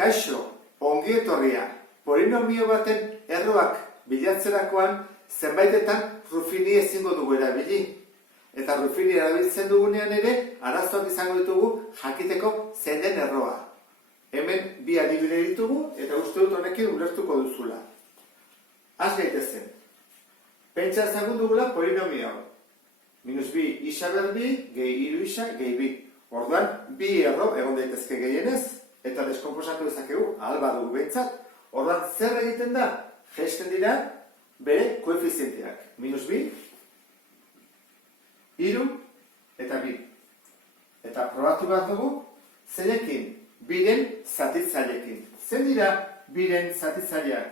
Kaixo, ongi etorria, polinomio baten erroak bilatzerakoan zenbaitetan Ruffini ezingo dugu erabili. Eta Ruffini erabiltzen dugunean ere, arazoak izango ditugu jakiteko zein den erroa. Hemen bi adibide ditugu eta uste dut honekin ulertuko duzula. Az gaitezen. Pentsa ezagun dugula polinomio. -b isa berbi, gehi iru isa, gehi bi. Orduan, bi erro egon daitezke gehienez, eta deskomposatu dezakegu, ahal badugu behintzat. Orduan, zer egiten da? Jaisten dira bere koefizienteak. -b, iru eta bi. Eta probatu bat dugu, zeinekin? Biren zatitzailekin. Zer dira biren zatitzaileak?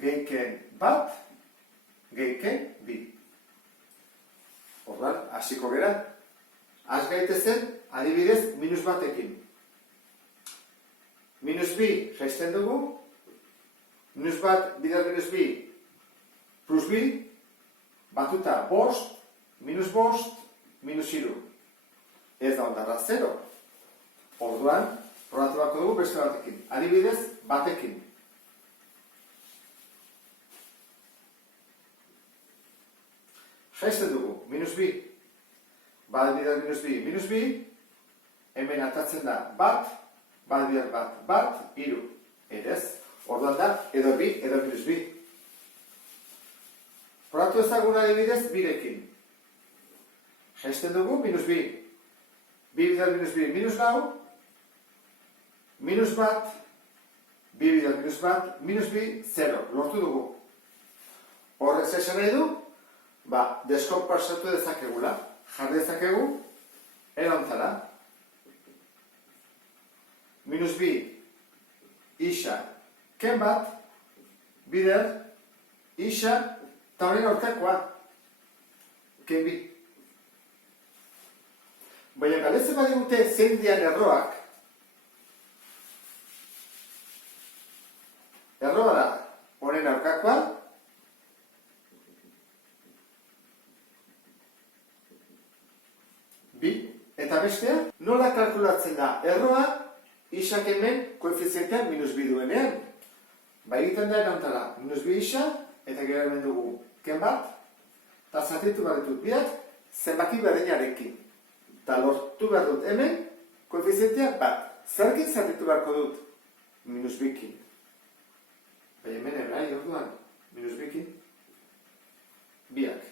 Gehiken bat, gehiken bi. Orduan, hasiko gera. Az gaitezen, adibidez, minus batekin. -b jaisten dugu. Minus bat bidar minus bi plus bi. Batuta bost, minus bost, minus iru. Ez da ondarra 0. Orduan, probatu bako dugu beste batekin. Adibidez, batekin. Jaisten dugu, -b. Bat bidar minus bi, hemen atatzen da bat bidar bat, iru. Edez, orduan da, edo bi, edo -b. Probatu ezagun adibidez, birekin. Jaisten dugu, -b. Bi bidar minus lau, minus bat, bi bidar minus bat, -b, 0. Lortu dugu. Horrek zesan nahi du, deskonposatu dezakegula. Jar dezakegu, erantzara. -b, isa, ken bat, bider, isa, eta horren aurkakoa, ken bi. Baina galetzen badigute zein dian erroak. Erroa da, horren aurkakoa, bi, eta bestea, nola kalkulatzen da erroa isak hemen koefizientean -b duenean. Egiten da erantara, -b isa, eta gero hemen dugu ken bat, eta zatitu behar ditut biak, zenbaki berdinarekin. Eta lortu behar dut hemen, koefizientea bat. Zerkin zatitu beharko dut? -bkin. Hemen erai orduan, -bkin. Biak.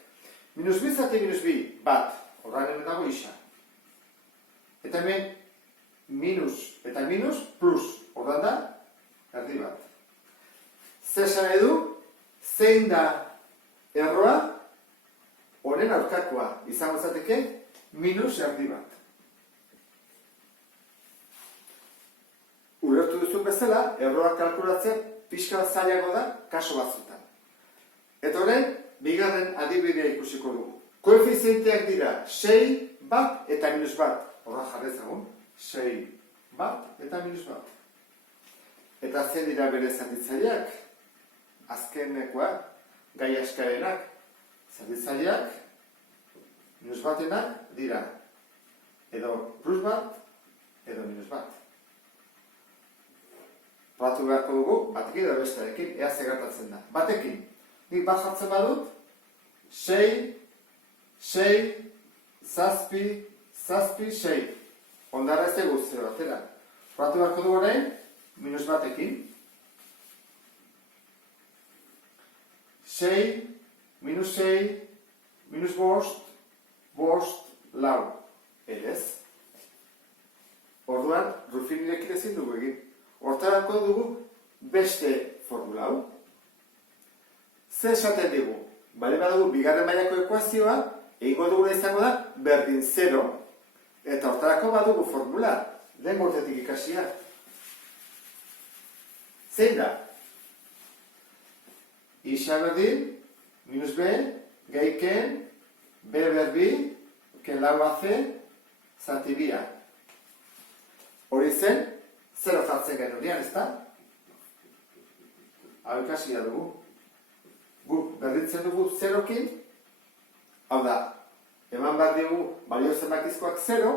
-b zati -b, bat. Horran hemen dago isa. Eta hemen, minus eta minus, plus. Horran da, erdi bat. Zer esan edu, zein da erroa, honen aurkakoa izango zateke, minus erdi bat. Ulertu duzun bezala, erroa kalkulatzea pixka zailago da, kaso batzutan. Eta horren, bigarren adibidea ikusiko dugu. Koefizienteak dira 6, bat eta minus bat. Horra jarrezagun, 6, bat eta minus bat. Eta zen dira bere zatitzaileak, azkenekoa, gai askarenak, zatitzaileak, minus batenak dira edo plus bat, edo minus bat. Probatu beharko dugu, batekin edo bestarekin, ea zegertatzen da. Batekin, nik bat jartzen badut, 6, 6, zazpi, 6. Ondarra ez dugu 0 batera. Probatu beharko dugu orain, minus batekin. 6, minus bost, lau. Edez. Orduan, Ruffinirekin ezin dugu egin. Hortarako dugu beste formula hau. Zer esaten dugu? Bale badugu bigarren mailako ekuazioa, egingo duguna izango da berdin 0. Eta hortarako badugu formula. Lehen bortetik ikasia. Zein da? Isa berdin, minus b, gehi ken, b berbi, ken lau AC, zati bia. Hori zen, 0 jartzen genuen, ez da? Hau ikasia dugu. Guk berritzen dugu 0kin, hau da, eman bat dugu balio zenbakizkoak 0,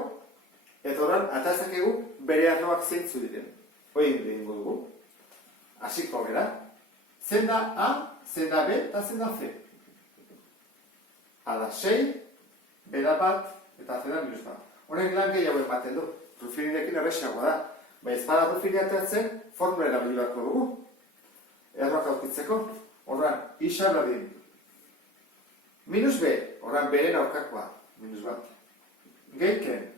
Eta horren, atazakegu bere arroak zeintzu diren. Hoi egingo dugu. Hasiko gara. Zein da A, zein da B, eta zein da C. A da 6, B da 1, eta C da -1. Honek lan gehiago ematen du. Rufinirekin errexagoa da. Baina ez bada rufini ateratzen, formula erabili beharko dugu. Erroak aurkitzeko. Horren, isa berdin. -B, horren beren aurkakoa. -1. Gehiken.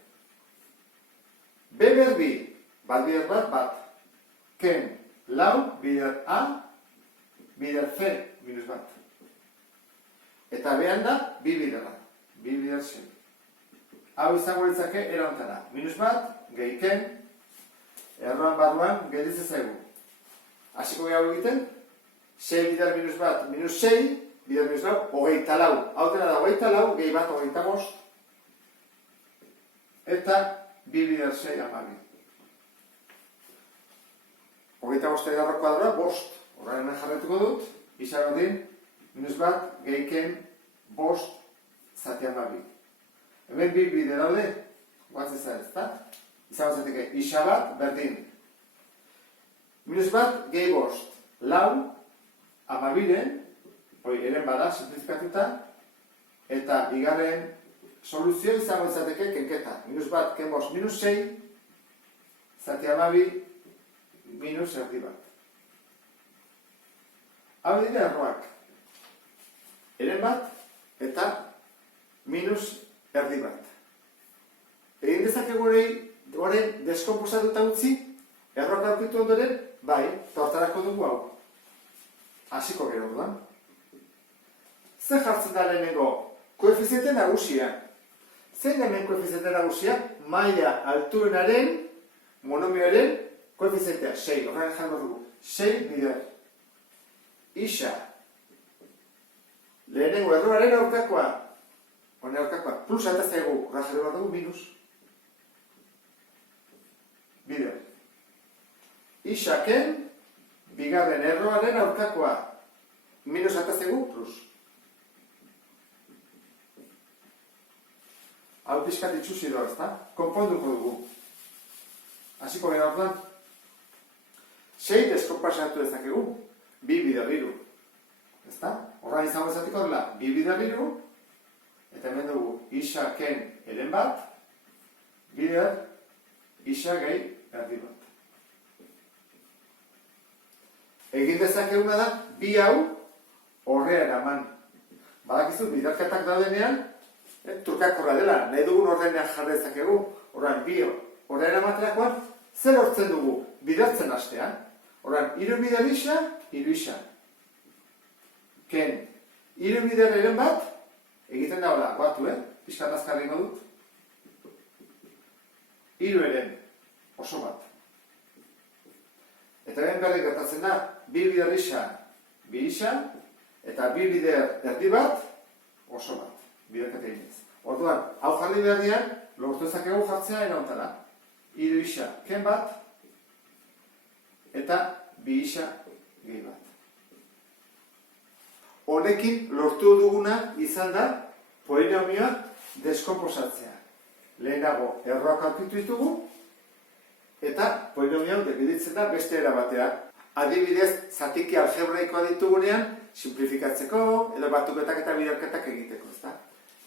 B berbi, bat bider bat. Ken, lau, bider A, bider C, -1. Eta behan da, bi biderra. Bi bider C. Hau izango litzake erontara. -1, gehiken, erroan barruan, gelditzen zaigu. Hasiko gehiago egiten, 6 bider -1, -6, bider -4, 24. Hau dena da 24, gehi bat 25. Eta bi bider 6 amabi. 25 edarro kuadroa, bost. Horren hemen jarretuko dut, isa berdin, -1, gehiken, bost, zati amabi. Hemen bi bide daude, guatzen zara ez da? Izango zateke, isa bat, berdin. -1, gehi bost, lau, amabiren, eren bada, simplifikatuta, eta bigarren soluzio izango zateke kenketa. -1, ken bost, -6, zati amabi, -erdi bat. Hau dira erroak. Eren bat, eta -erdi bat. Egin dezakegu horren deskomposatuta utzi, erroak aurkitu ondoren, bai, eta hortarako dugu hau. Hasiko gero duan. Zer jartzen da lehenengo? Koefiziente nagusia. Zein hemen koefiziente nagusia? Maila altuenaren, monomioaren, koefizientea, 6, horren jango dugu. 6 bider. Isa. Lehenengo erroaren aurkakoa. Honen aurkakoa. Plus eta zaigu. Horren jarri bat dugu minus. Bider. Isaken, bigarren erroaren aurkakoa. Minus eta zaigu, plus. Hau pixkat itxusi doa, ezta? Konponduko dugu. Hasiko gara orduan. 6 deskonpasatu dezakegu, 2 bider hiru. Ezta? Horra izango ezatiko dela, 2 bider hiru, eta hemen dugu, isa ken eren bat, bider, isa gehi erdi bat. Egin dezakeguna da, bi hau horrea eraman. Badakizu, biderketak daudenean, trukakorra dela, nahi dugun ordenean jarri dezakegu, horrean bi horrea eramaterakoan, zer hortzen dugu? Bidertzen hastean. Horrean, 3 bider isa, 3 isa. Ken, 3 bider eren bat, egiten da hola, batu, pixkat azkarri dut. 3 eren, oso bat. Eta hemen berri gertatzen da, 2 bider isa, 2 isa, eta 2 bider erdi bat, oso bat. Biderketa eginez. Orduan, hau jarri berdian, lortu ezakegu jartzea erontara. 3 isa, ken bat, eta 2 isa gehi bat. Honekin lortu duguna izan da polinomioa deskomposatzea. Lehenago erroak aurkitu ditugu, eta polinomio hau dibiditzen da beste era batean. Adibidez, zatiki algebraikoa ditugunean, simplifikatzeko, edo batuketak eta biderketak egiteko, ezta?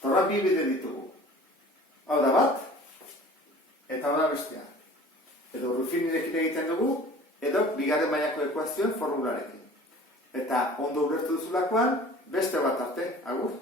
Horra bi bide ditugu. Hau da bat, eta hau da bestea. Edo Rufinirekin egiten dugu, edo bigarren mailako ekuazioen formularekin. Eta ondo ulertu duzulakoan, beste bat arte, agur.